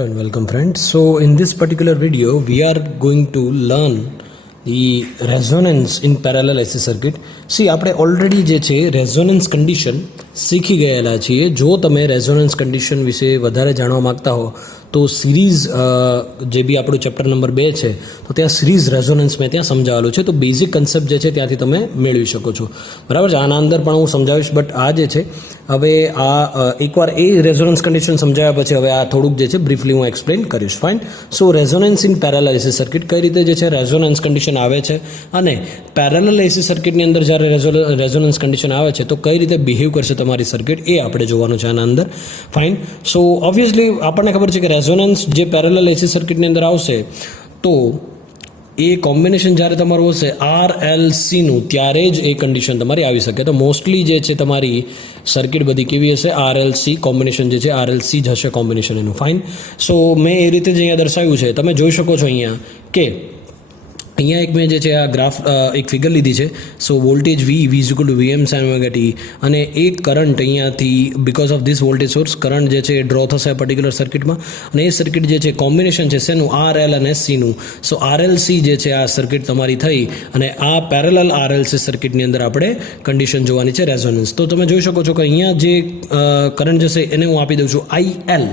Hello and welcome friends. So in this particular video we are going to learn the resonance in parallel AC circuit. See આપણે already જે છે resonance condition શીખી ગયેલા છીએ. જો તમે રેઝોનન્સ કન્ડિશન વિશે વધારે જાણવા માંગતા હો તો સિરીઝ જે બી આપણું ચેપ્ટર નંબર 2 છે તો ત્યાં સિરીઝ રેઝોનન્સ મેં ત્યાં સમજાવેલું છે. તો બેઝિક કન્સેપ્ટ જે છે ત્યાંથી તમે મેળવી શકો છો, બરાબર છે. આના અંદર પણ હું સમજાવીશ, બટ આ જે છે હવે આ એકવાર એ રેઝોનન્સ કન્ડિશન સમજાવ્યા પછી હવે આ થોડુંક જે છે બ્રીફલી હું એક્સપ્લેન કરીશ. Fine. So resonance in parallel AC circuit કઈ રીતે જે છે રેઝોનન્સ કન્ડિશન આવે છે અને પેરેલલ એસી સર્કિટની અંદર જ્યારે રેઝોનન્સ કન્ડિશન આવે છે તો કઈ રીતે બિહેવ કરશે તમારી સર્કિટ એ આપણે જોવાનું છે આના અંદર. ફાઇન. સો ઓબ્વિયસલી આપણને ખબર છે કે રેઝોનન્સ જે પેરેલલ એસી સર્કિટની અંદર આવશે તો એ કોમ્બિનેશન જ્યારે તમારું હશે RLCનું ત્યારે જ એ કન્ડિશન તમારી આવી શકે. તો મોસ્ટલી જે છે તમારી સર્કિટ બધી કેવી હશે, RLC કોમ્બિનેશન જે છે RLC જ હશે કોમ્બિનેશન એનું. ફાઇન. સો મેં એ રીતે જ અહીંયા દર્શાવ્યું છે, તમે જોઈ શકો છો અહીંયા કે અહીંયા એક મેં જે છે આ ગ્રાફ એક ફિગર લીધી છે. So voltage V VM sin omega t અને એક કરંટ અહીંયાથી because of this voltage source current જે છે એ ડ્રો થશે આ પર્ટિક્યુલર સર્કિટમાં અને એ સર્કિટ જે છે કોમ્બિનેશન છે શેનું, RL અને Cનું. સો RLC જે છે આ સર્કિટ તમારી થઈ અને આ પેરેલલ RLC સર્કિટની અંદર આપણે કન્ડિશન જોવાની છે રેઝોનન્સ. તો તમે જોઈ શકો છો કે અહીંયા જે કરંટ જશે એને હું આપી દઉં છું IL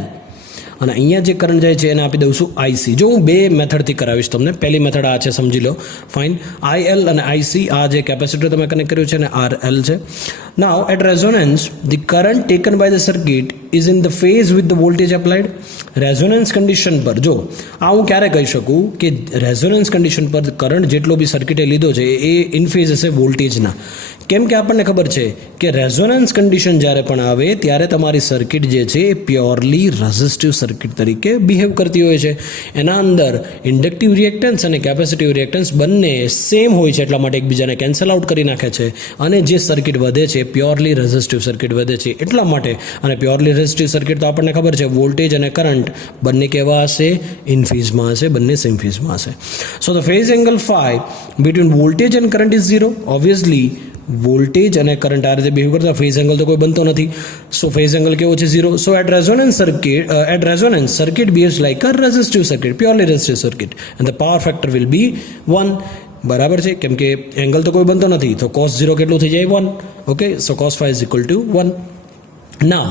અને અહીંયા જે કરંટ જાય છે એને આપી દઉં છું IC. જો હું બે મેથડથી કરાવીશ તમને. પહેલી મેથડ આ છે, સમજી લો. ફાઇન. IL અને IC, આ જે કેપેસિટર તમે કનેક્ટ કર્યું છે ને RL છે. Now at resonance the current taken by the circuit is in the phase with the voltage applied. Resonance condition પર જો આ હું ક્યારે કહી શકું કે રેઝોનન્સ કન્ડિશન પર કરંટ જેટલો બી સર્કિટે લીધો છે એ ઇન ફેઝ હશે વોલ્ટેજના. કેમ કે આપણને ખબર છે કે રેઝોનન્સ કન્ડિશન જ્યારે પણ આવે ત્યારે તમારી સર્કિટ જે છે એ પ્યોરલી રેઝિસ્ટિવ સર્કિટ તરીકે બિહેવ કરતી હોય છે. એના અંદર ઇન્ડક્ટિવ રિએક્ટન્સ અને કેપેસિટિવ રિએક્ટન્સ બંને સેમ હોય છે, એટલા માટે એકબીજાને કેન્સલ આઉટ કરી નાખે છે અને જે સર્કિટ વધે છે પ્યોરલી રેઝિસ્ટિવ સર્કિટ વધે છે એટલા માટે. અને પ્યોરલી રેઝિસ્ટિવ સર્કિટ તો આપણને ખબર છે વોલ્ટેજ અને કરંટ બંને કેવા હશે, ઇન ફેઝમાં હશે, બંને સેમ ફેઝમાં હશે. So the phase angle phi between voltage and current is 0. Obviously voltage અને કરંટ આ રીતે બિહેવ કરતા ફેઝ એંગલ તો કોઈ બનતો નથી. સો ફેઝ એંગલ કેવો છે 0. So at resonance circuit behaves like a resistive circuit, purely resistive circuit and the power factor will be 1. બરાબર છે, કેમ કે એંગલ તો કોઈ બનતો નથી તો cos 0 કેટલું થઈ જાય 1. Okay. So cos phi is equal to 1. ના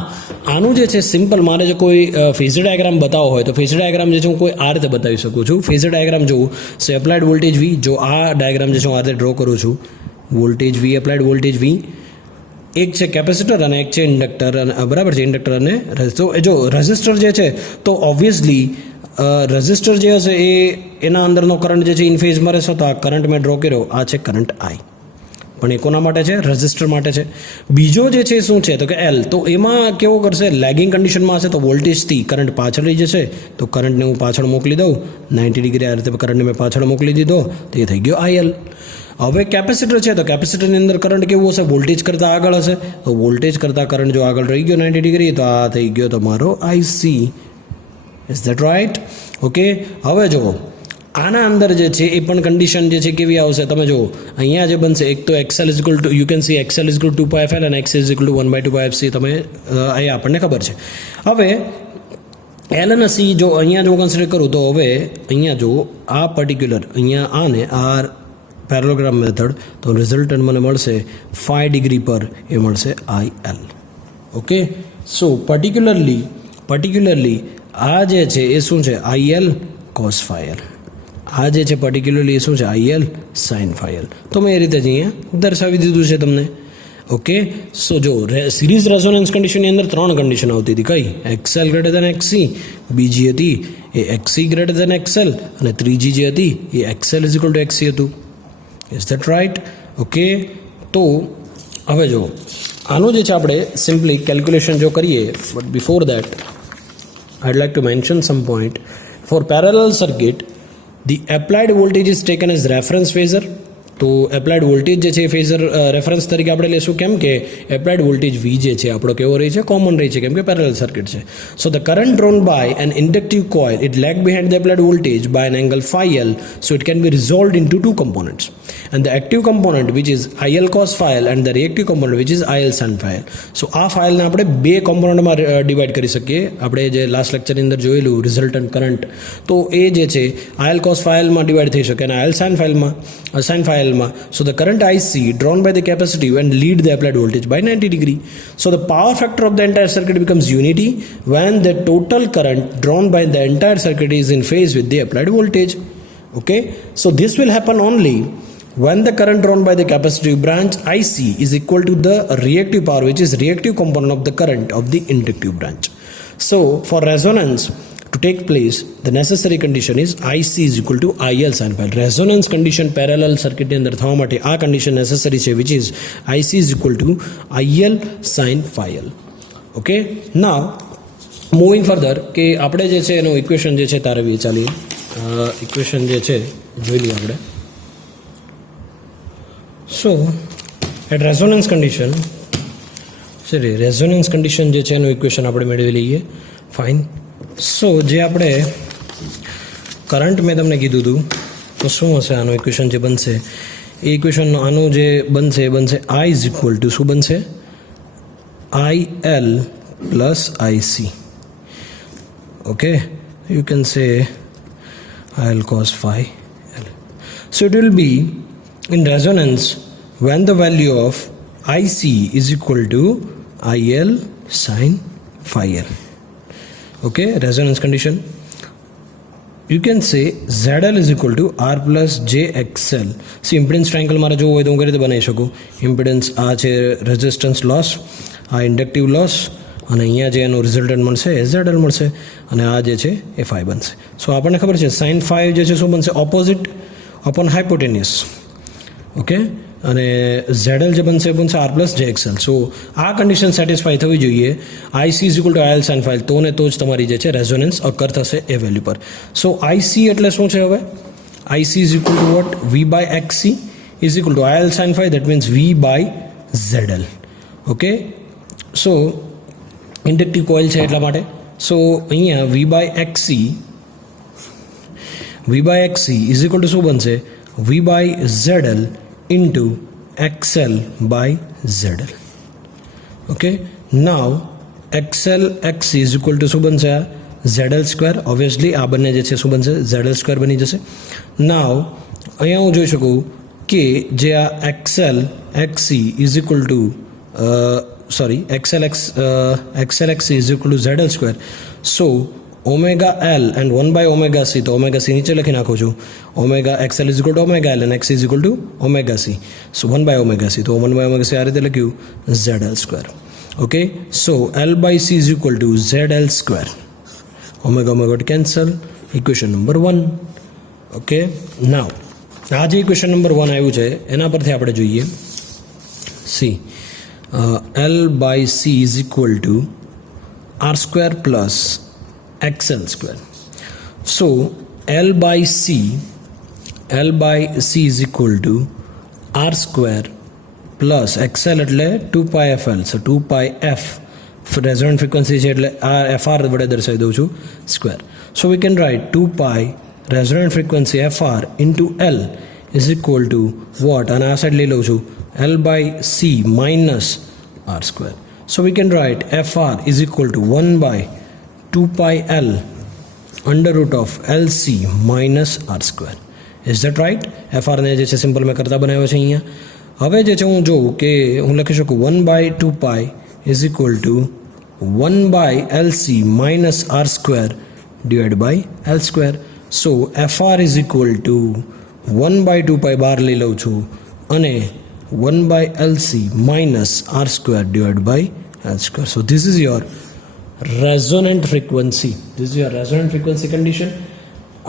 આનું જે છે સિમ્પલ મારે જો કોઈ ફેઝર ડાયાગ્રામ બતાવવો હોય તો ફેઝર ડાયાગ્રામ જે છે હું કોઈ આ રીતે બતાવી શકું છું. ફેઝર ડાયાગ્રામ જોઉં સો એપ્લાઇડ વોલ્ટેજ V, જો આ ડાયાગ્રામ જે છે હું આ રીતે ડ્રો કરું છું, voltage V, applied voltage V, એક છે કેપેસિટર અને એક છે ઇન્ડક્ટર, અને બરાબર છે ઇન્ડક્ટર અને તો જો રેઝિસ્ટર જે છે તો ઓબ્વિયસલી રેઝિસ્ટર જે હશે એ એના અંદરનો કરંટ જે છે ઇન ફેઝમાં રહેશે. તો આ કરંટ મેં ડ્રો કર્યો, આ છે કરંટ I, પણ એ કોના માટે છે, રેઝિસ્ટર માટે છે. બીજો જે છે શું છે તો કે L, તો એમાં કેવો કરશે, લેગિંગ કન્ડિશનમાં હશે તો વોલ્ટેજથી કરંટ પાછળ રહી જશે. તો કરંટને હું પાછળ મોકલી દઉં 90 ડિગ્રી, આ રીતે કરંટને મેં પાછળ મોકલી દીધો તો એ થઈ ગયો IL. હવે કેપેસિટર છે તો કેપેસિટરની અંદર કરંટ કેવું હશે, વોલ્ટેજ કરતાં આગળ હશે. તો વોલ્ટેજ કરતાં કરંટ જો આગળ રહી ગયો 90 ડિગ્રી તો આ થઈ ગયો તમારો IC. Is that right? Okay. હવે જુઓ આના અંદર જે છે એ પણ કન્ડિશન જે છે કેવી આવશે તમે જુઓ. અહીંયા જે બનશે એક તો XL is equal to, you can see XL is equal to 2πfL અને X is equal to 1/2πfC. તમે અહીંયા આપણને ખબર છે. હવે L અને C જો અહીંયા જો કન્સિડર કરું તો હવે અહીંયા જો આ પર્ટિક્યુલર અહીંયા આને આ પેરેલોગ્રામ મેથડ તો રિઝલ્ટન્ટ મને મળશે 5 ડિગ્રી પર એ મળશે IL. ઓકે. સો પર્ટિક્યુલરલી આ જે છે એ શું છે, IL cos phi L. આ જે છે પર્ટિક્યુલરલી એ શું છે, IL sin phi L. તો મેં એ રીતે જ અહીંયા દર્શાવી દીધું છે તમને. ઓકે. સો જો સિરીઝ રેઝોનન્સ કન્ડિશનની અંદર 3 કન્ડિશન આવતી હતી. કઈ? XL ગ્રેટર દેન XC, બીજી હતી એ XC ગ્રેટર દેન XL અને ત્રીજી જે હતી એ XL is equal to XC હતું. Is that right? ઓકે. તો હવે જો આનું જે છે આપણે સિમ્પલી કેલ્ક્યુલેશન જો કરીએ, but before that I'd like to mention some point. For parallel circuit the applied voltage is taken as reference phasor તો એપ્લાઇડ વોલ્ટેજ જે છે એ ફેઝર રેફરન્સ તરીકે આપણે લેશું, કેમ કે એપ્લાઇડ વોલ્ટેજ વી જે છે આપણો કેવો રહી છે, કોમન રહી છે, કેમ કે પેરેલલ સર્કિટ છે. So the current drawn by an inductive coil it lag behind the applied voltage by an angle phi L, so it can be resolved into two components, and the active component which is IL cos phi L and the reactive component which is IL sin phi L. So આ ફાઇલને આપણે બે કોમ્પોનન્ટમાં divide કરી શકીએ. આપણે જે last લેક્ચરની અંદર જોયેલું રિઝલ્ટન્ટ કરંટ, તો એ જે છે IL cos phi L માં ડિવાઈડ થઈ શકે અને IL sin phi L માં. So the current IC drawn by the capacitive and lead the applied voltage by 90 degree. So the power factor of the entire circuit becomes unity when the total current drawn by the entire circuit is in phase with the applied voltage. Okay, so this will happen only when the current drawn by the capacitive branch IC is equal to the reactive power, which is reactive component of the current of the inductive branch. So for resonance to take place, the necessary condition is IC is equal to IL sin phi L. Resonance condition parallel circuit ની અંદર થવા માટે આ condition necessary છે, which is IC is equal to IL sin phi L. Okay, now moving further, કે આપણે જે છે એનું ઇક્વેશન જે છે તારે વિચારીએ. ઇક્વેશન જે છે જોઈ લઈએ આપણે. So at resonance condition, resonance condition જે છે એનું ઇક્વેશન આપણે મેળવી લઈએ. ફાઇન. સો જે આપણે કરંટ મેં તમને કીધું હતું, તો શું હશે આનું ઇક્વેશન જે બનશે, એ ઇક્વેશન આનું જે બનશે એ બનશે I ઇઝ ઇક્વલ ટુ શું બનશે, IL plus IC. Okay, you can say IL cos phi L. So it will be in resonance when the value of IC is equal to IL sin phi L. Okay, resonance condition. You can say ZL is equal to R plus JXL. See, impedance triangle મારે જોવું હોય તો હું કઈ રીતે બનાવી શકું. Impedance આ છે રેઝિસ્ટન્સ લોસ, આ ઇન્ડક્ટિવ લોસ, અને અહીંયા જે એનું રિઝલ્ટન્ટ મળશે એ ZL મળશે, અને આ જે છે એ ફાઈ બનશે. સો આપણને ખબર છે સાઇન ફાઈ જે છે શું બનશે, ઓપોઝિટ અપોન હાઇપોટેન્યુસ. ઓકે, અને ZL જે બનશે એ બનશે R પ્લસ JXL. સો આ કન્ડિશન સેટિસ્ફાઈ થવી જોઈએ. IC is equal to IL sin phi L, તો ને તો જ તમારી જે છે રેઝોનન્સ અકર થશે એ વેલ્યુ પર. સો IC એટલે શું છે હવે, IC is equal to what, V by XC is equal to IL sin phi, that means V by ZL. Okay, so inductive coil છે એટલા માટે. સો અહીંયા V by XC is equal to શું બનશે, V by ZL into XL by ZL. Okay, now XL XC is equal to શું બનશે, ZL square. Obviously આ બંને જે છે શું બનશે, ZL સ્ક્વેર બની જશે. નાવ અહીંયા હું જોઈ શકું કે જે આ XL XC is equal to XL XC is equal to ZL square. So omega L and 1 by omega C, તો omega C નીચે લખી નાખું છું. omega XL is equal to omega L and XC is equal to omega C. So 1 by omega C, તો 1 by omega C આ રીતે લખ્યું ZL square. Okay, so L by C is equal to ZL square. Omega omega cancel. Equation number 1. Okay, now આ જે equation number 1 આવ્યું છે એના પરથી આપણે જોઈએ. C L by C is equal to R square plus XL square. So L by C is equal to R square plus XL એટલે 2 pi FL. So 2 pi F resonant frequency છે એટલે આ FR વડે દર્શાવી દઉં છું square. So we can write 2 pi resonant frequency FR into L is equal to what, અને આ સાઈડ લઈ લઉં છું L by C minus R square. So we can write FR is equal to 1 by 2 pi L under root of LC minus R square. Is that right? FR ને જે છે simple મેં કરતા બનાવ્યો છે અહીંયા. હવે જે છે હું જોઉં કે હું લખી શકું 1 by 2 pi is equal to 1 by LC minus R square divided by L square. So FR is equal to 1 by 2 pi બહાર લઈ લઉં છું અને 1 by LC minus R square divided by L square. So this is your resonant frequency. This is your resonant frequency condition.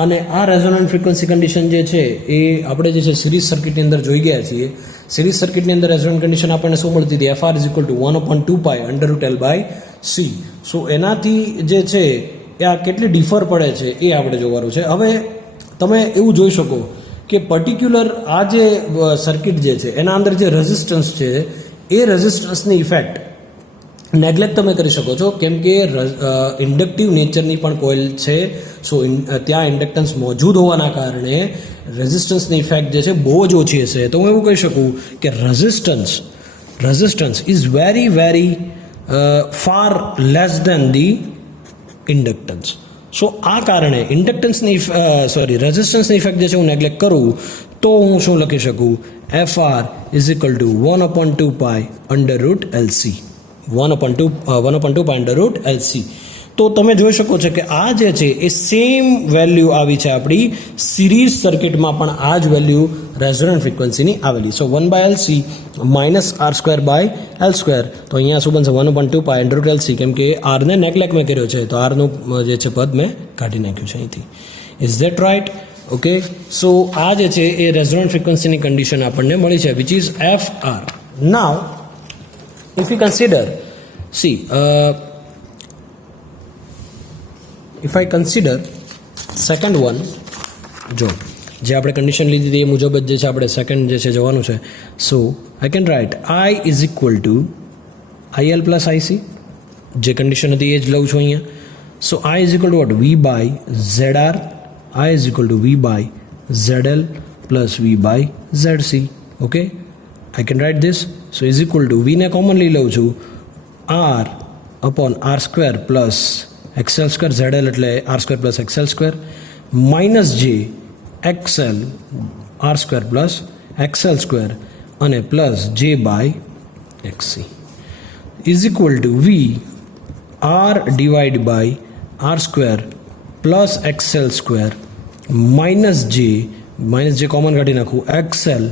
અને આ resonant frequency condition જે છે એ આપણે જે છે સિરીઝ સર્કિટની અંદર જોઈ ગયા છીએ. સિરીઝ સર્કિટની અંદર રેઝોનન્ટ કન્ડિશન આપણને શું મળતી હતી, FR is equal to 1/2 pi under root L by C. સો એનાથી જે છે એ આ કેટલી ડિફર પડે છે એ આપણે જોવાનું છે. હવે તમે એવું જોઈ શકો કે પર્ટિક્યુલર આ જે સર્કિટ જે છે એના અંદર જે રેઝિસ્ટન્સ છે એ રેઝિસ્ટન્સની ઇફેક્ટ નેગ્લેક્ટ તમે કરી શકો છો, કેમ કે ઇન્ડક્ટિવ નેચરની પણ કોઇલ છે. સો ત્યાં ઇન્ડક્ટન્સ મોજૂદ હોવાના કારણે રેઝિસ્ટન્સની ઇફેક્ટ જે છે બહુ જ ઓછી હશે. તો હું એવું કહી શકું કે resistance is very far less than the inductance. So આ કારણે ઇન્ડક્ટન્સની રેઝિસ્ટન્સની ઇફેક્ટ જે છે હું નેગ્લેક્ટ કરું તો હું શું લખી શકું, FR is equal to 1/2 pi under route LC. 1/2 pi under route LC. તો તમે જોઈ શકો છો કે આ જે છે એ સેમ વેલ્યુ આવી છે આપણી સિરીઝ સર્કિટમાં પણ આ જ વેલ્યુ રેઝોનન્ટ ફ્રીક્વન્સીની આવેલી. સો 1/LC માઇનસ R²/L². તો અહીંયા શું બનશે 1/2 પાઈ અંડર રૂટ LC, કેમ કે આરને નેગ્લેક્ટ મેં કર્યો છે તો આરનું જે છે પદ મેં કાઢી નાખ્યું છે અહીંથી. Is that right? Okay. So આ જે છે એ રેઝોનન્ટ ફ્રીક્વન્સીની કન્ડિશન આપણને મળી છે, which is FR. Now if you consider, see, if I consider second one, જો જે આપણે કન્ડિશન લીધી હતી એ મુજબ જ જે છે આપણે સેકન્ડ જે છે જવાનું છે. So I can write I is equal to IL plus IC. જે કન્ડિશન હતી એ જ લઉં છું અહીંયા. So I is equal to what, V/ZR. I is equal to V/ZL plus V/ZC. Okay, I can write this. So is equal to V ને commonly લઉં છું, R/R² પ્લસ XL². ZL એટલે R² plus XL² minus J XL R² plus XL² અને plus J/XC is equal to V R divide by R² plus XL² minus J common કાઢી નાખું, XL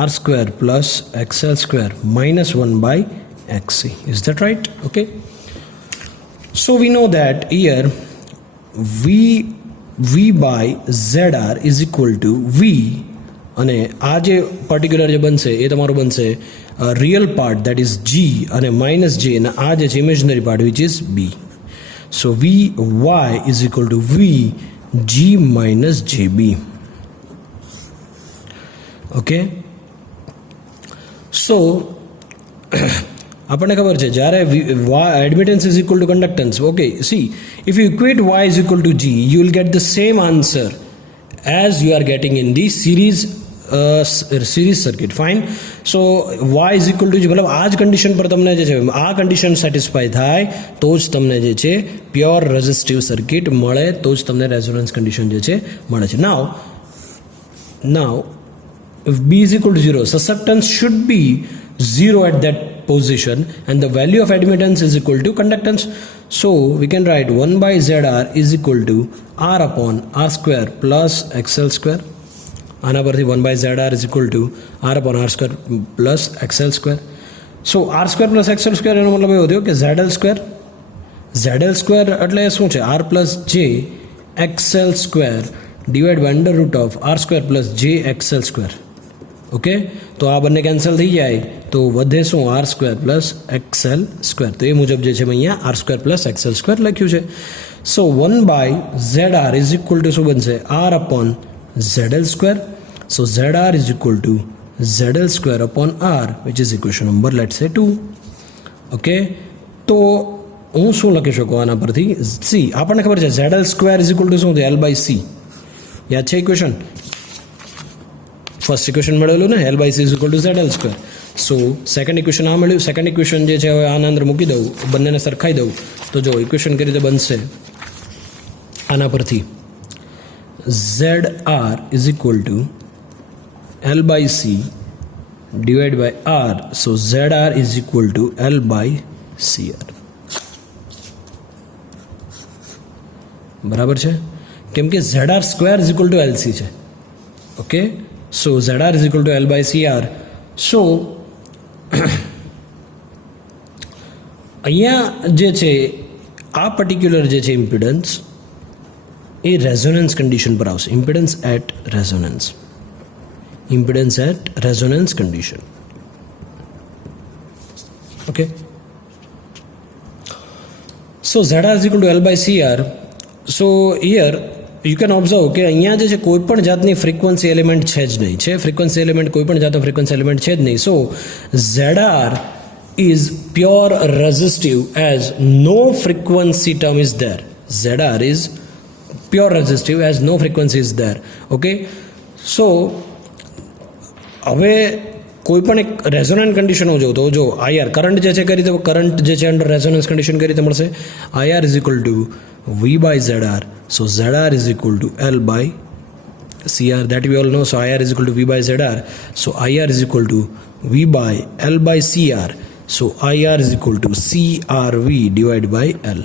R² plus XL² minus 1/XC. Is that right? Okay. So we know that here V/ZR is equal to V, અને આ જે particular જે બનશે એ તમારું બનશે real part that is G અને માઇનસ J, અને આ જે છે imaginary part which is B. So VY is equal to VG minus JB. Okay. So આપણને ખબર છે જ્યારે admittance is equal to conductance. Okay, see if you equate Y is equal to G, you will get the same answer as you are getting in the series circuit. Fine. So Y is equal to G, મતલબ આ જ condition પર તમને જે છે આ condition satisfy થાય તો જ તમને જે છે પ્યોર રેઝિસ્ટિવ સર્કિટ મળે, તો જ તમને રેઝોનન્સ કન્ડિશન જે છે મળે છે. નાવ if B is equal to 0, susceptance should be 0 at that position and the value of admittance is equal to conductance. So we can write 1/ZR is equal to R/R² plus XL². આના પરથી 1/ZR is equal to R/R² plus XL². So R² plus XL² એનો મતલબ એવો થયો કે ZL² એટલે શું છે, R plus J XL² divide by under root of R² plus JXL². Okay, તો આ બંને કેન્સલ થઈ જાય તો વધે શું, R² પ્લસ XL². તો એ મુજબ જે છે મેં અહીંયા R² પ્લસ XL² લખ્યું છે. સો 1/ZR ઇઝ ઇક્વલ ટુ શું બનશે, R/ZL². So ZR is equal to ZL²/R, which is equation number let's સે 2. ઓકે, તો હું શું લખી શકું આના પરથી, સી આપણને ખબર છે ZL² ઇઝ ઇક્વલ ટુ શું છે, L/C. યાદ છે ઇક્વેશન, ફર્સ્ટ ઇક્વેશન મળેલું ને, L/C is equal to ZL². So second equation આ મળ્યું. સેકન્ડ ઇક્વેશન જે છે હવે આના અંદર મૂકી દઉં, બંનેને સરખાઈ દઉં તો જો ઇક્વેશન કઈ રીતે બનશે આના પરથી, ZR is equal to L/C divide by R. So ZR is equal to L/CR. બરાબર છે, કેમ કે ZR² is equal to LC છે. Okay, so ZR is equal to L/CR. So અહીંયા જે છે આ પર્ટિક્યુલર જે છે ઇમ્પિડન્સ એ રેઝોનન્સ કન્ડિશન પર આવશે. Impedance at resonance condition. Okay, so ZR is equal to L/CR. So here you can observe કે અહીંયા જે છે કોઈ પણ જાતની ફ્રીક્વન્સી એલિમેન્ટ છે જ નહીં, છે ફ્રીક્વન્સી એલિમેન્ટ, કોઈ પણ જાતનો ફ્રીક્વન્સી એલિમેન્ટ છે જ નહીં. સો ZR is pure resistive as no frequency term is there. ZR is pure resistive as no frequency is there. Okay, so હવે કોઈ પણ એક રેઝોનન્ટ કન્ડિશન જો તો જો IR કરંટ જે છે કઈ રીતે કરંટ જે છે અંડર રેઝોનન્સ કન્ડિશન કઈ રીતે મળશે, IR is equal to V by ZR. So ZR is equal to L by CR, that we all know. So IR is equal to V by ZR. So IR is equal to V by L by CR. So IR is equal to CRV divided by L.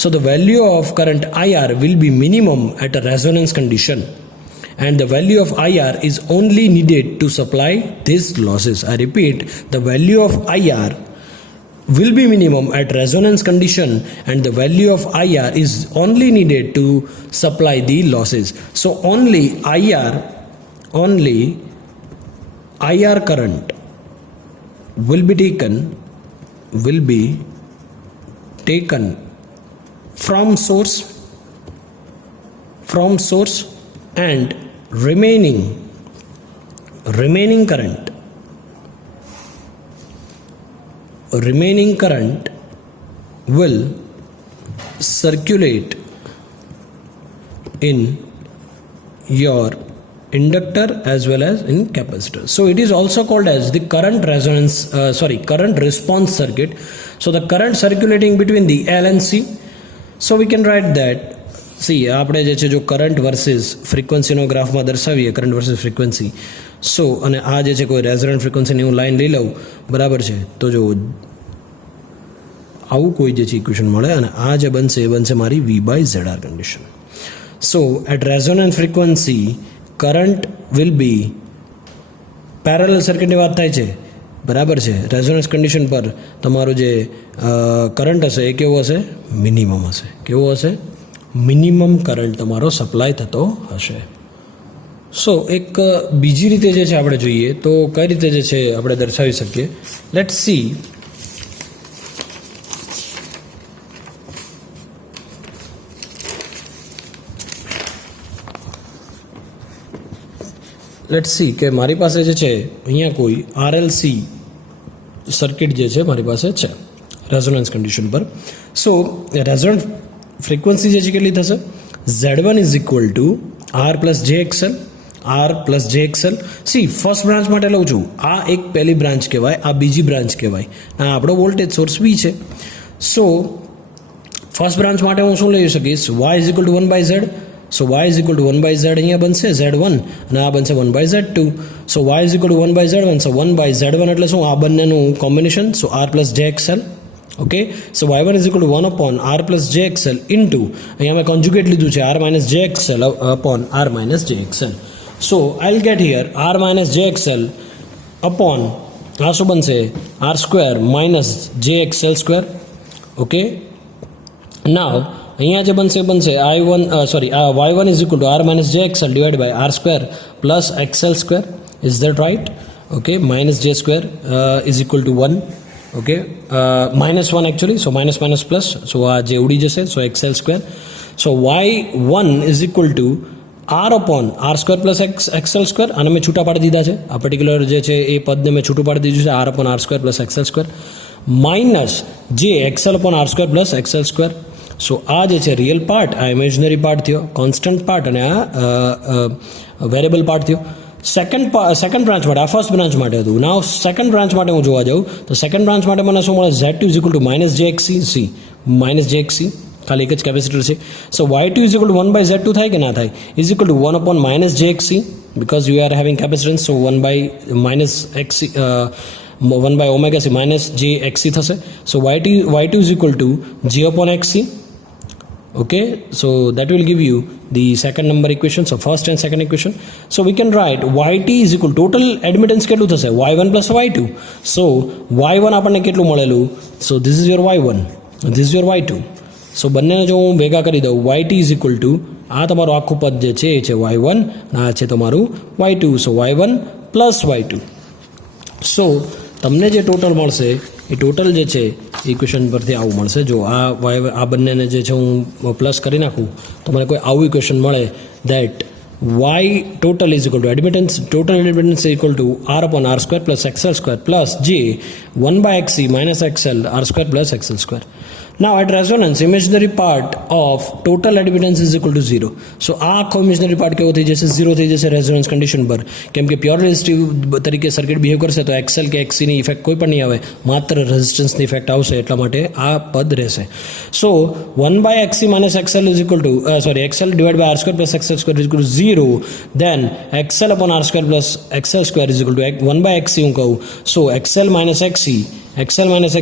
So the value of current IR will be minimum at a resonance condition, and the value of IR is only needed to supply these losses. I repeat, the value of IR will be minimum at resonance condition, and the value of IR is only needed to supply the losses. So only IR current will be taken from source, and remaining current will circulate in your inductor as well as in capacitor. So it is also called as the current response circuit. So the current circulating between the L and C. So we can write that, see આપણે જે છે જો current versus ફ્રીક્વન્સીનો ગ્રાફમાં દર્શાવીએ, current versus frequency. સો અને આ જે છે કોઈ રેઝોનન્ટ ફ્રીક્વન્સીની હું લાઈન લઈ લઉં, બરાબર છે, તો જો આવું કોઈ જે છે ઇક્વેશન મળે અને આ જે બનશે એ બનશે મારી V by ZR condition. So at resonant frequency current will be parallel સર્કિટની વાત થાય છે, બરાબર છે. રેઝોનન્સ કન્ડિશન પર તમારો જે કરંટ હશે એ કેવો હશે, મિનિમમ હશે. કેવો હશે, મિનિમમ કરંટ તમારો સપ્લાય થતો હશે. સો એક બીજી રીતે જે છે આપણે જોઈએ તો કઈ રીતે જે છે આપણે દર્શાવી શકીએ. લેટ્સ સી, કે મારી પાસે જે છે અહીંયા કોઈ RLC સર્કિટ જે છે મારી પાસે છે રેઝોનન્સ કન્ડિશન પર. સો રેઝોનન્ટ ફ્રીક્વન્સી જે છે કેટલી થશે, Z1 is equal to R plus JXL. C first branch માટે લઉં છું, આ એક પહેલી બ્રાન્ચ કહેવાય, આ બીજી બ્રાન્ચ કહેવાય, આ આપણો વોલ્ટેજ સોર્સ V છે. સો ફર્સ્ટ બ્રાન્ચ માટે હું શું લઈ શકીશ, Y is equal to 1 by Z. So y is equal to 1 by Z અહીંયા બનશે Z1 અને આ બનશે 1 by Z2. So y is equal to 1 by Z1. So 1 by Z1 એટલે શું, આ બંનેનું combination. So R plus JXL. Okay, so y1 is equal to 1 upon R plus JXL into અહીંયા મેં કોન્જ્યુગેટ લીધું છે R minus JXL upon R minus JXL. So I will get here R minus JXL upon આ શું બનશે, R square minus JXL square. Okay, now અહીંયા જે બનશે y1 is equal to R minus JXL divide by R square plus XL square. Is that right? Okay, minus J square is equal to 1. Okay, minus 1 actually. So minus minus plus, so આ જે ઉડી જશે. So XL square. So y1 is equal to R upon R square plus XL square. આને મેં છૂટા પાડી દીધા છે, આ પર્ટિક્યુલર જે છે એ પદને મેં છૂટું પાડી દીધું છે, R upon R square plus XL square minus J XL upon R square plus XL square. So આ જે છે રિયલ પાર્ટ, આ ઇમેજનરી પાર્ટ થયો, કોન્સ્ટન્ટ પાર્ટ, અને આ વેરિયેબલ પાર્ટ થયો. સેકન્ડ બ્રાન્ચ માટે, આ ફર્સ્ટ બ્રાન્ચ માટે હતું. નાવ સેકન્ડ બ્રાન્ચ માટે હું જોવા જાઉં તો સેકન્ડ બ્રાન્ચ માટે મને શું મળે, Z2 is equal to minus JXC. Minus JXC ખાલી એક જ કેપેસિટર છે. So y2 is equal to 1 by Z2 થાય કે ના થાય, is equal to 1 upon minus JXC because you are having capacitance. So 1 by minus XC 1 by omega c minus j XC થશે. So y2 is equal to j upon XC. Okay, so that will give you the second number equation. So first and second equation. So we can write yt is equal total admittance કેટલું થશે, y1 plus y2. So y1 આપણને કેટલું મળેલું, so this is your y1, this is your y2. So બંનેને જો હું ભેગા કરી દઉં, yt is equal to આ તમારું આખું પદ જે છે એ છે y1 અને આ છે તમારું y2. So y1 plus y2. So તમને જે ટોટલ મળશે એ ટોટલ જે છે ઇક્વેશન પરથી આવું મળશે. જો આ બંનેને જે છે હું પ્લસ કરી નાખું તો મને કોઈ આવું ઇક્વેશન મળે that y total is equal to admittance, total admittance is equal to r upon r square plus xl square plus j 1 by xc minus xl r square plus xl square. Now at resonance, imaginary part of total admittance is equal to 0. So આ આખો imaginary part કેવો થઈ જશે? 0 થઈ જશે resonance condition પર. કેમ કે પ્યોર રેઝિસ્ટિવ તરીકે સર્કિટ બિહેવ કરશે તો એક્સએલ કે એક્સીની ઇફેક્ટ કોઈ પણ નહીં આવે, માત્ર રેઝિસ્ટન્સની ઇફેક્ટ આવશે, એટલા માટે આ પદ રહેશે. સો 1 by xc minus xl is equal to xl divided by r square plus xl square is equal to 0. Then xl upon r square plus xl square is equal to 1 by xc હું કહું. સો xl minus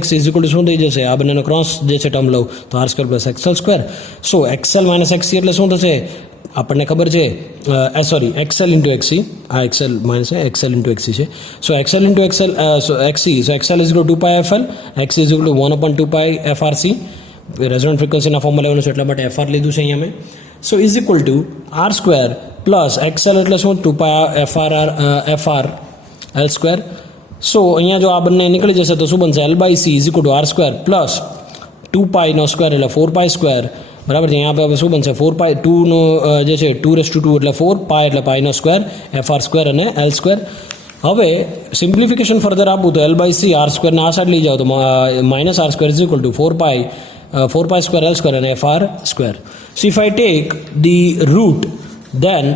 xc is equal to શું થઈ જશે? આ બંનેનો cross જે છે term લઉં તો r square plus xl square. So xl minus xc એટલે શું થશે? આપણને ખબર છે xl ઇન્ટુ xc, આ xl minus xl into xc છે. So xl into xl xc, so xl is equal to 2 pi fl, xc is equal to 1 upon 2 pi frc. Resonant ફ્રીક્વન્સીના ફોર્મમાં લેવાનું છે એટલા માટે fr લીધું છે અહીંયા મેં. સો is equal to r square plus xl એટલે શું? 2 પાઈ fr l સ્ક્વેર. સો અહીંયા જો આ બંને નીકળી જશે તો શું બનશે? l by c is equal to r square plus 2 પાઈનો સ્ક્વેર એટલે 4 પાઈ સ્ક્વેર, બરાબર છે. અહીંયા આપણે શું બનશે? 4 પાઈ 2નો જે છે 2 એટલે 4 પાઈ એટલે પાઈનો સ્ક્વેર fr સ્ક્વેર અને l સ્ક્વેર. હવે સિમ્પ્લિફિકેશન ફર્ધર આપું તો l બાય c r સ્ક્વેરને આ સાઈડ લઈ જાઓ તો minus r square is equal to 4 pi square l square અને fr square. So if I take the root then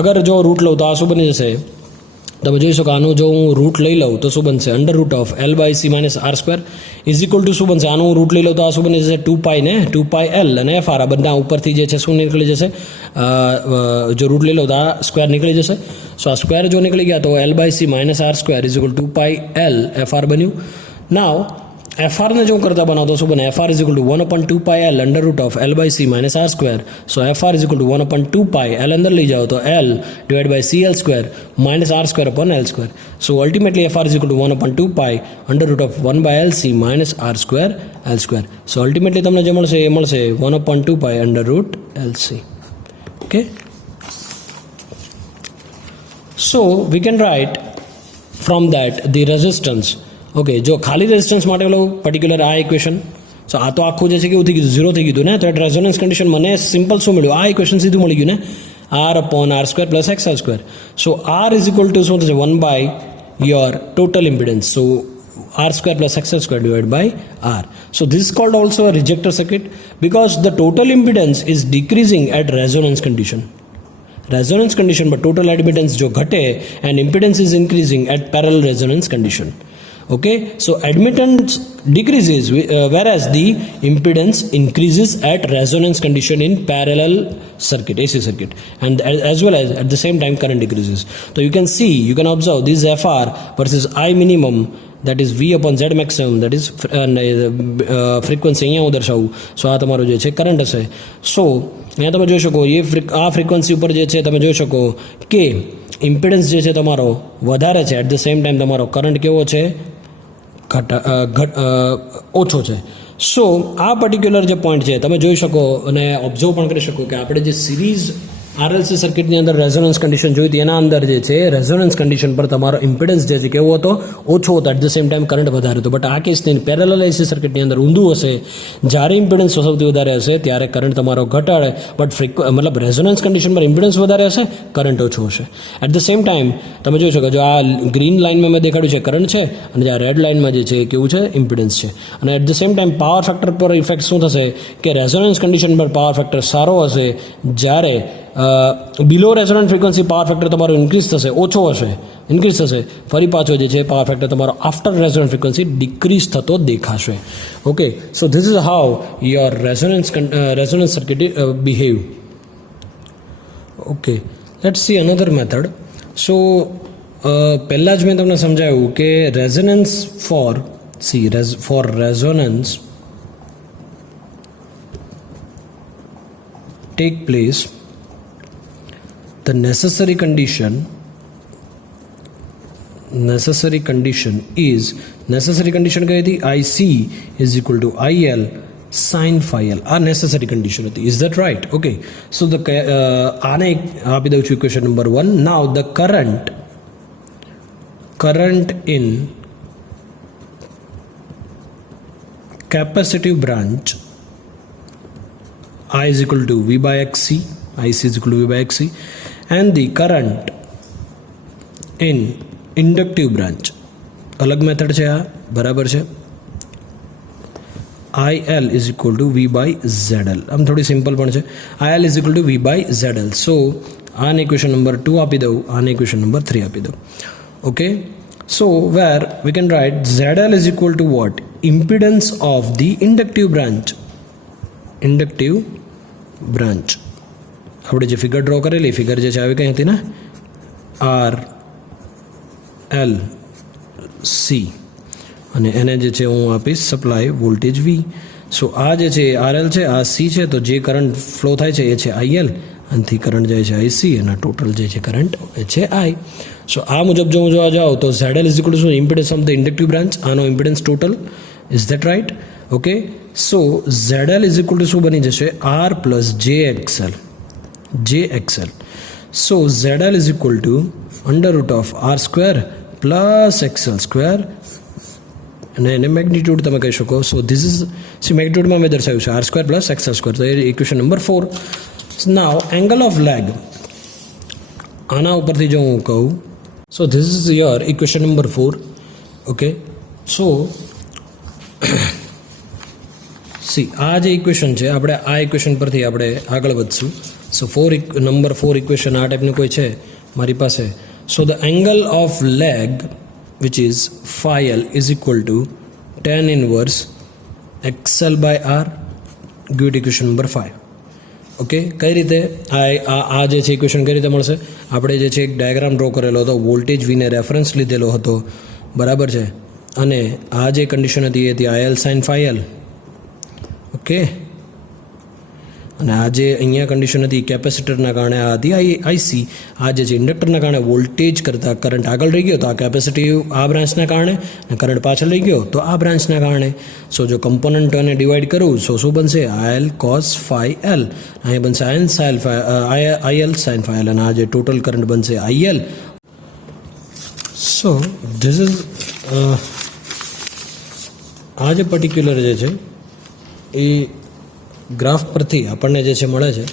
અગર જો રૂટ લઉં તો આ શું બની જશે? તમે જોઈ શકો આનું જો હું રૂટ લઈ લઉં તો શું બનશે? Under root of l by c minus r square is equal to શું બનશે? આનું હું રૂટ લઈ લઉં તો આ શું બની જશે? 2 પાઈ l અને fr. આ બધા ઉપરથી જે છે શું નીકળી જશે? જો રૂટ લઈ લઉં તો આ સ્ક્વેર નીકળી જશે. સો આ સ્ક્વેર જો નીકળી ગયા તો l by c minus r square is equal 2 pi l fr બન્યું. નાવ fr ને જો હું કરતા બનાવતો શું બને? fr is equal to 1 upon 2 pi l under root of l by c minus r square. So fr is equal to 1 upon 2 pi l અંદર લઈ જાઓ તો l divide by cl square minus r square upon l square. So ultimately fr is equal to 1 upon 2 pi under root of 1 by l c minus r square l square. So ultimately તમને જે મળશે એ મળશે 1 upon 2 pi under route l c. Okay, so V can right from that the resistance. Okay, જો ખાલી resistance માટે particular આ equation, સો આ તો આખું જે છે કેવું થઈ ગયું? 0 થઈ ગયું ને. તો એટ રેઝોનન્સ કન્ડિશન મને સિમ્પલ શું મળ્યું? આ ઇક્વેશન સીધું મળી ગયું ને, r upon r square plus xl square. So r is equal to શું થશે? 1 by your total impedance. So r square plus xl square divided by r. So this is called also a rejector circuit because the total impedance is decreasing at resonance condition. Resonance condition but total admittance जो घटे and impedance is increasing at parallel resonance condition. Okay, so admittance decreases whereas the impedance increases at resonance condition in parallel circuit, AC circuit, and as well as at the same time current decreases. So you can see, you can observe this FR versus I minimum, that is V upon Z maximum, that is frequency અહીંયા હું દર્શાવું. સો આ તમારો જે છે current હશે. સો અહીંયા તમે જોઈ શકો આ ફ્રીક્વન્સી ઉપર જે છે તમે જોઈ શકો કે ઇમ્પિડન્સ જે છે તમારો વધારે છે, એટ ધ સેમ ટાઈમ તમારો કરંટ કેવો છે? ઓછો છે. સો આ પર્ટિક્યુલર જે પોઈન્ટ છે તમે જોઈ શકો અને ઓબ્ઝર્વ પણ કરી શકો કે આપણે જે સિરીઝ RLC સર્કિટની અંદર રેઝોનન્સ કન્ડિશન જોઈ હતી એના અંદર જે છે રેઝોનન્સ કન્ડિશન પર તમારો ઇમ્પિડન્સ જે છે કેવો હતો? ઓછો હતો. At the same time current વધારે હતો. બટ આ કેસની પેરેલલ AC સર્કિટની અંદર ઊંધું હશે. જ્યારે ઇમ્પિડન્સ સૌથી વધારે હશે ત્યારે કરંટ તમારો ઘટાડે, બટ મતલબ રેઝોનન્સ કન્ડિશન પર ઇમ્પિડન્સ વધારે હશે, કરંટ ઓછો હશે. એટ ધ સેમ ટાઈમ તમે જોઈ શકો જો આ ગ્રીન લાઇનમાં મેં દેખાડ્યું છે કરંટ છે અને જે આ રેડ લાઇનમાં જે છે કેવું છે? ઇમ્પિડન્સ છે. અને at the same time power factor પર ઇફેક્ટ શું થશે કે રેઝોનન્સ કન્ડિશન પર પાવર ફેક્ટર સારો હશે, જ્યારે below resonant frequency power factor તમારો ઇન્ક્રીઝ થશે, ઓછો હશે, ઇન્ક્રીઝ થશે. ફરી પાછો જે છે પાવર ફેક્ટર તમારો આફ્ટર રેઝોનન્ટ ફ્રીક્વન્સી ડિક્રીઝ થતો દેખાશે. Okay, so this is how your resonance circuit behave. Okay, let's see another method. So પહેલાં જ મેં તમને સમજાવ્યું કે resonance four resonance take place, the necessary condition કઈ હતી? IC is equal to IL sin phi L. આ necessary condition હતી. Is that right? Okay, so આને આપી દઉં છું equation number 1. Now the current in capacitive branch I is equal to V by XC, IC is equal to V by XC, and the current in inductive branch, अलग method છે આ, બરાબર છે, IL is equal to V by ZL. આમ થોડી simple પણ છે. IL is equal to V by ZL. સો આને ઇક્વેશન નંબર 2 આપી દઉં, આને ઇક્વેશન નંબર 3 આપી દઉં. Okay, so where we can write ZL is equal to what? Impedance of the inductive branch. Inductive branch આપણે જે ફિગર ડ્રો કરેલી, figure જે છે આવી કઈ હતી ને, RLC, અને એને જે છે હું આપીશ સપ્લાય વોલ્ટેજ V. સો આ જે છે RL છે, આ C છે, તો જે કરંટ ફ્લો થાય છે એ છે IL, આનાથી કરંટ જાય છે IC, અને ટોટલ જે છે કરંટ એ છે I. સો આ મુજબ જો હું જોવા જાઉં તો ZL is equal to impedance of the inductive branch, આનો impedance total. Is that right? Okay, so ZL is equal to શું બની જશે? R plus JXL. So ZL is equal to under root of R square plus XL square, અને એને magnitude તમે કહી શકો. So this is see મેગ્નિટ્યુડમાં મેં દર્શાવ્યું છે R square plus XL square. તો એ equation number 4. Now angle of leg, આના ઉપરથી જો હું કહું, સો this is your equation number 4. Okay, so C આ જે ઇક્વેશન છે, આપણે આ ઇક્વેશન પરથી આપણે આગળ વધશું. સો નંબર 4 ઇક્વેશન આ ટાઈપનું કોઈ છે મારી પાસે. So the angle of lag which is phi L is equal to tan inverse XL by R. Give equation number 5. Okay, કઈ રીતે આ જે છે ઇક્વેશન કઈ રીતે મળશે? આપણે જે છે એક ડાયાગ્રામ ડ્રો કરેલો હતો, વોલ્ટેજ વીને રેફરન્સ લીધેલો હતો, બરાબર છે, અને આ જે કન્ડિશન હતી એ હતી IL sin phi L. Okay, અને આ જે અહીંયા કન્ડિશન હતી કેપેસિટરના કારણે આ હતી IC. આ જે છે ઇન્ડક્ટરના કારણે વોલ્ટેજ કરતાં કરંટ આગળ રહી ગયો, તો આ કેપેસિટિવ આ બ્રાન્ચના કારણે, અને કરંટ પાછળ રહી ગયો તો આ બ્રાન્ચના કારણે. સો જો કમ્પોનન્ટોને ડિવાઈડ કરું, સો શું બનશે? IL cos phi L, અહીંયા બનશે IL sin phi L, અને આ જે ટોટલ કરંટ બનશે IL. સો ધીસ ઇઝ આ જે પર્ટિક્યુલર જે છે એ ગ્રાફ પરથી આપણને જે છે મળે છે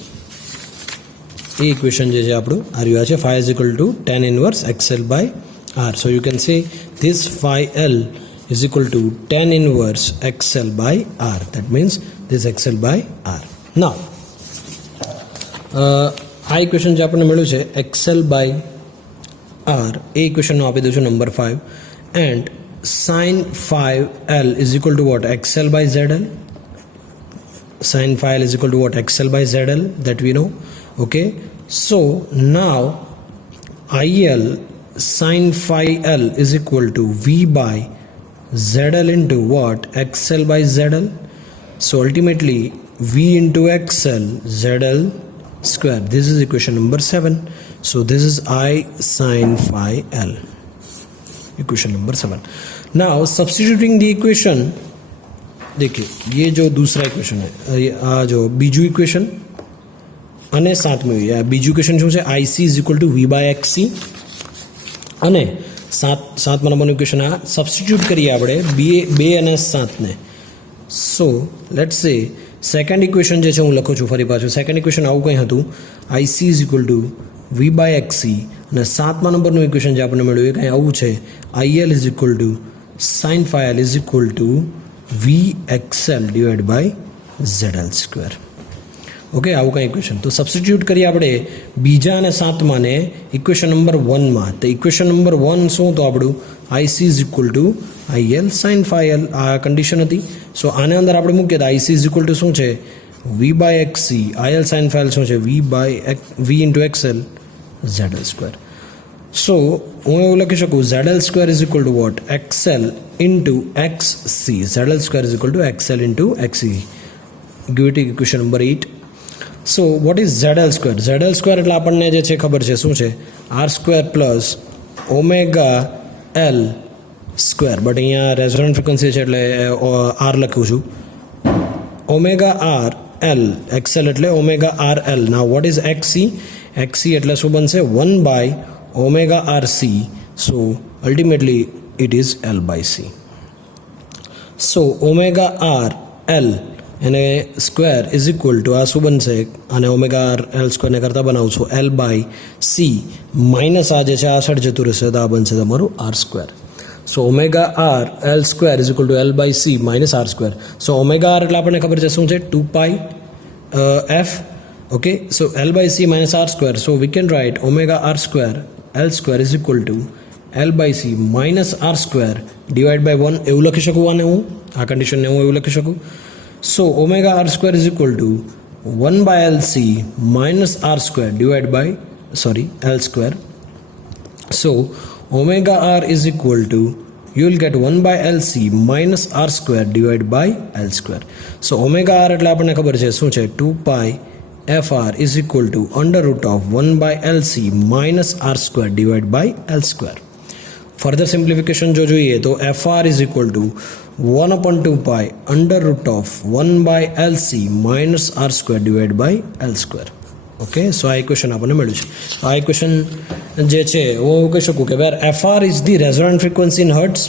એ ઇક્વેશન જે છે આપણું આ રહ્યું છે. phi is equal to tan inverse XL by R. So you can say this phi L is equal to tan inverse XL by R. That means this XL by R. Now આ equation જે આપણને મળ્યું છે XL by R, એ ઇક્વેશનનો આપી દઉં છું number 5. And sin phi L is equal to what? XL by ZL. Sin phi L is equal to what? XL by ZL, that we know. Okay, so now IL sin phi L is equal to V by ZL into what? XL by ZL. So ultimately V into XL ZL square. This is equation number 7. So this is I sin phi L, equation number 7. Now substituting the equation, देखिए ये जो दूसरा equation है, आ जो Biju equation અને સાતમું બીજું equation શું છે? IC is equal to V by XC, અને સાતમા નંબરનું ઇક્વેશન આ સબસ્ટિટ્યુટ કરીએ આપણે 2 અને 7ને. સો લેટ્સ સે સેકન્ડ ઇક્વેશન જે છે હું લખું છું ફરી પાછું. સેકન્ડ ઇક્વેશન આવું કંઈ હતું, IC is equal to V by XC, અને સાતમા નંબરનું ઇક્વેશન જે આપણને મળ્યું એ કંઈ આવું છે, IL is equal to sin phi L is equal to VXL divide by ZL square. Okay, આવું કંઈ ઇક્વેશન. તો સબસ્ટિટ્યુટ કરીએ આપણે બીજા અને સાતમાને ઇક્વેશન નંબર 1માં. તો ઇક્વેશન નંબર 1 શું તો આપણું IC is equal to IL sin phi L, આ કન્ડિશન હતી. સો આને અંદર આપણે મૂકીએ તો IC ઇઝ ઇક્વલ ટુ શું છે? V by XC, IL sin phi L શું છે? V into XL ZL square. So હું એવું લખી શકું ZL square is equal to what? XL into XC. ZL square is equal to XL into XC. Give it equation number 8. So what is ZL square? ZL square એટલે આપણને જે છે ખબર છે શું છે? R square plus omega L square, but અહીંયા resonant frequency છે એટલે R લખું છું. ઓમેગા R L, XL એટલે omega R L. Now what is XC? XC એટલે શું બનશે? 1 by omega RC. So ultimately it is L by C. So omega R L એને સ્ક્વેર ઇઝ ઇક્વલ ટુ આ શું બનશે અને ઓમેગા આર એલ સ્ક્વેરને કરતાં બનાવું છું એલ બાય સી માઇનસ આ જે છે આ સાઈડ જતું રહેશે તો આ બનશે તમારું R square. So omega R L square is equal to L by C minus R square. So omega R એટલે આપણને ખબર છે શું છે 2 pi F. Okay, so L by C minus R square. So we can write omega R square L square is equal to L by C minus R square divided by 1. એવું લખી શકું આને હું આ કન્ડિશનને હું એવું લખી શકું. So omega R square is equal to 1 by LC minus R square divided by L square. So omega R is equal to you will get 1 by LC minus R square divided by L square. So omega R એટલે આપણને ખબર છે શું છે 2 pi FR is equal to under root of 1 by LC minus R square divided by L square. Further simplification जो જોઈએ તો FR is equal to 1 upon 2 pi under root of 1 by LC minus R square divided by L square. Okay so આ equation આપણને મળ્યું છે. આ equation જે છે હું એવું કહી શકું કે વેર FR is the resonant frequency in hertz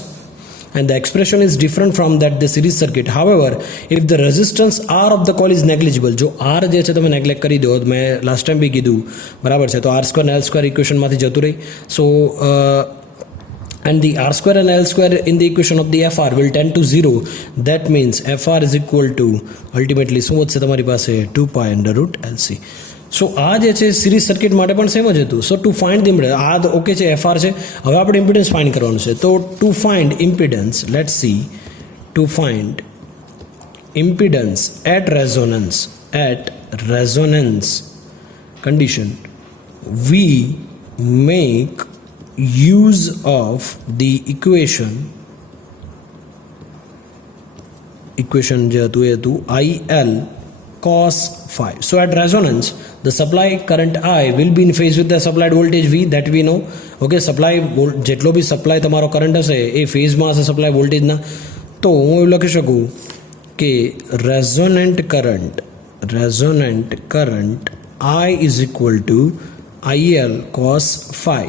and the expression is different from that the series circuit. However, if the resistance R of the coil is negligible, જો R જે છે તમે નેગ્લેક્ટ કરી દો, મેં લાસ્ટ ટાઈમ બી કીધું બરાબર છે, તો R સ્ક્વેર ને L સ્ક્વેર ઇક્વેશનમાંથી જતું રહી. સો and the R square and L square in the equation of the FR will tend to 0. That means FR is equal to ultimately શું વધશે તમારી પાસે 2 pi under root LC. સો આ જે છે સિરીઝ સર્કિટ માટે પણ સેમ જ હતું. સો ટુ ફાઇન્ડ ધ ઇમ્પિડન્સ આ ઓકે છે FR છે, હવે આપણે ઇમ્પિડન્સ ફાઇન્ડ કરવાનું છે. તો to find impedance let's see to find impedance at resonance condition we make use of the equation જે હતું એ હતું IL cos phi. So at resonance the supply current I will be in phase with the supplied voltage V that we know. Okay, supply જેટલો બી supply તમારો current હશે એ ફેઝમાં હશે supply વોલ્ટેજના. તો હું એવું લખી શકું કે resonant current I is equal to IL cos phi.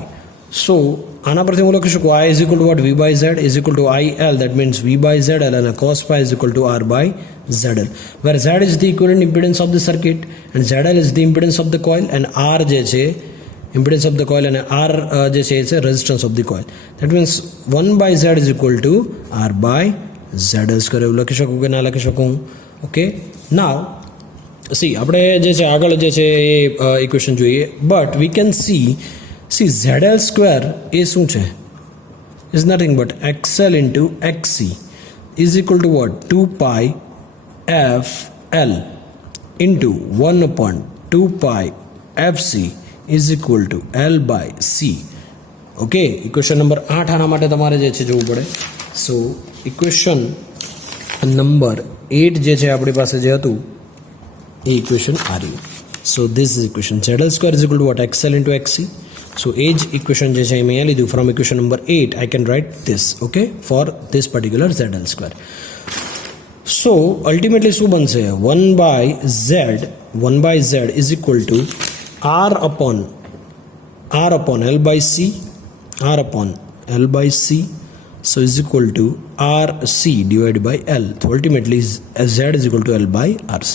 So આના પરથી હું લખી શકું I is equal to what V by Z is equal to IL, that means V by ZL, and cos phi is equal to R by ZL, where Z is the equivalent impedance of the circuit and ZL is the impedance of the coil and R જે છે impedance of the coil and R જે છે it's a resistance of the coil. That means 1 by Z is equal to R by ZL square. એવું લખી શકું કે ના લખી શકું? ઓકે, now see આપણે જે છે આગળ જે છે એ ઇક્વેશન જોઈએ, but we can see ZL square એ શું છે is nothing but XL into XC is equal to what 2 pi FL into 1 upon 2 pi FC is equal to L by C. Okay, equation number 8 આના માટે તમારે જે છે જોવું પડે. સો equation number 8 જે છે આપણી પાસે જે હતું એ ઇક્વેશન આ રહ્યું. સો this is equation ZL square is equal to what XL into XC. So age equation જે છે મેં અહીંયા લીધું from equation number 8 I can write this, okay, for this particular ZL square. So ultimately શું બનશે 1 by Z is equal to R upon L by C, so is equal to RC divided by L. So ultimately Z is equal to L by RC.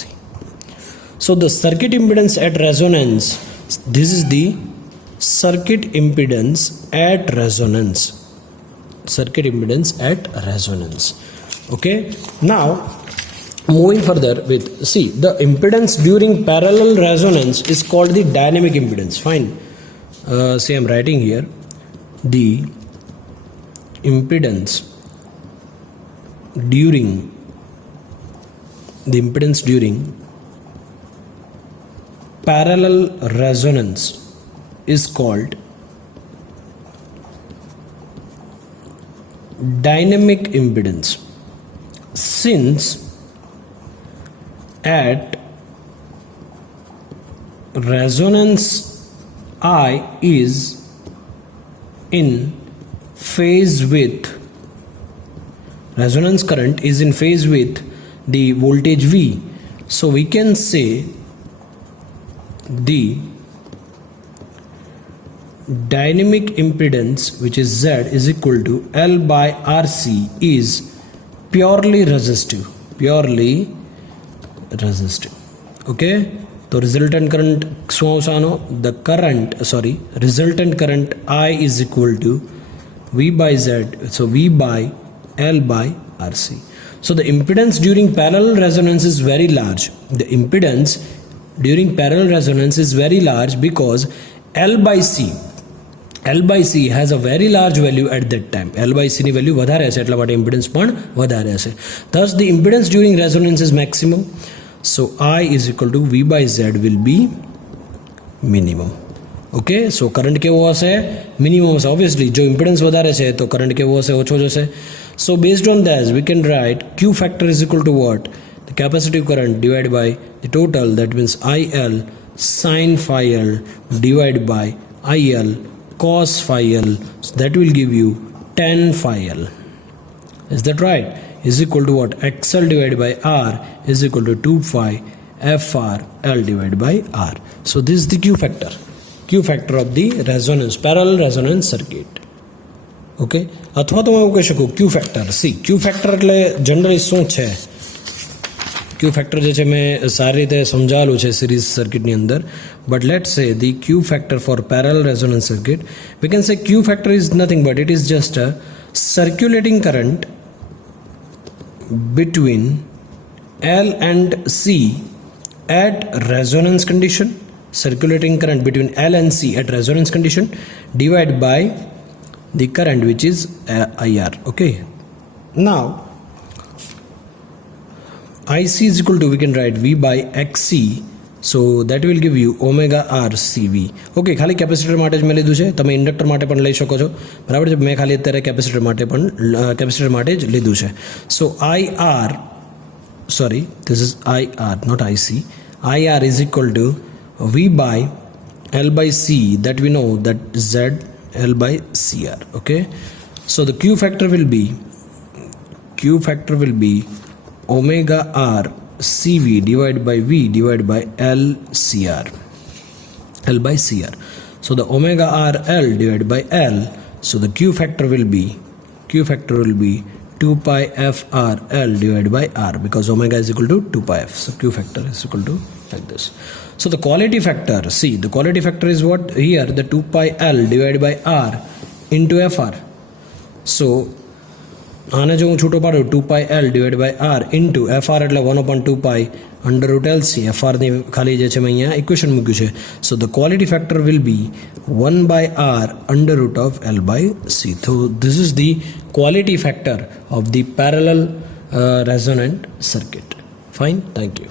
So the circuit impedance at resonance, this is the circuit impedance at resonance. Okay, now moving further with the impedance during parallel resonance is called the dynamic impedance. Fine, I'm writing here the impedance during parallel resonance is called dynamic impedance, since at resonance I is in phase with resonance current is in phase with the voltage V. So we can say the dynamic impedance, which is Z, is equal to L by RC, is purely resistive, okay. તો resultant current શું આવશે આનો? The current resultant current I is equal to V by Z, so V by L by RC. So the impedance during parallel resonance is very large. The impedance during parallel resonance is very large because L by C has a very large value at that time. L by C ની value વધારે હશે એટલા માટે impedance પણ વધારે હશે. Thus the impedance during resonance is maximum. So I is equal to V by Z will be minimum. Okay, so current કેવો હશે? મિનિમમ હશે. ઓબ્વિયસલી જો ઇમ્પિડન્સ વધારે છે તો કરંટ કેવો હશે? ઓછો જશે. So based on that we can write Q factor is equal to what? The capacitive current divided by the total, that means IL sin phi L divided by IL cos phi L, so that will give you tan phi L. Is that right? Is equal to what? XL divided by R is equal to 2 phi FR L divided by R. So this is the Q factor of the resonance, parallel resonance circuit. Okay, અથવા તો હું એવું કહી શકું ક્યુ factor. ક્યુ factor એટલે generally શું છે? ક્યુ factor જે છે મેં સારી રીતે સમજાવેલું છે સિરીઝ સર્કિટની અંદર. બટ લેટ સે the Q factor for parallel resonance circuit, we can say Q factor is nothing but it is just a circulating current between L and C at resonance condition, circulating current between L and C at resonance condition divided by the current which is IR. Okay, now IC is equal to, we can write V by XC, so that will give you omega R CV. Okay, ખાલી capacitor માટે જ મેં લીધું છે, તમે inductor માટે પણ લઈ શકો છો, બરાબર છે. મેં ખાલી અત્યારે કેપેસિટર માટે જ લીધું છે. સો this is IR, not IC. IR is equal to V by L by C, that we know that Z L by CR. Okay, so the Q factor will be omega R CV divided by V divided by L by CR. So the omega R L divided by L, so the Q factor will be 2 pi F R L divided by R, because omega is equal to 2 pi F. So Q factor is equal to like this. So the quality factor, the quality factor is what? Here the 2 pi L divided by R into FR. So આને જો હું છૂટો પાડું 2 pi L divided by R into FR એટલે 1/2 pi under root LC. FR ની ખાલી જે છે મેં અહીંયા ઇક્વેશન મૂક્યું છે. So the quality factor will be 1 by R under root of L by C. So this is the quality factor of the parallel resonant circuit. Fine, thank you.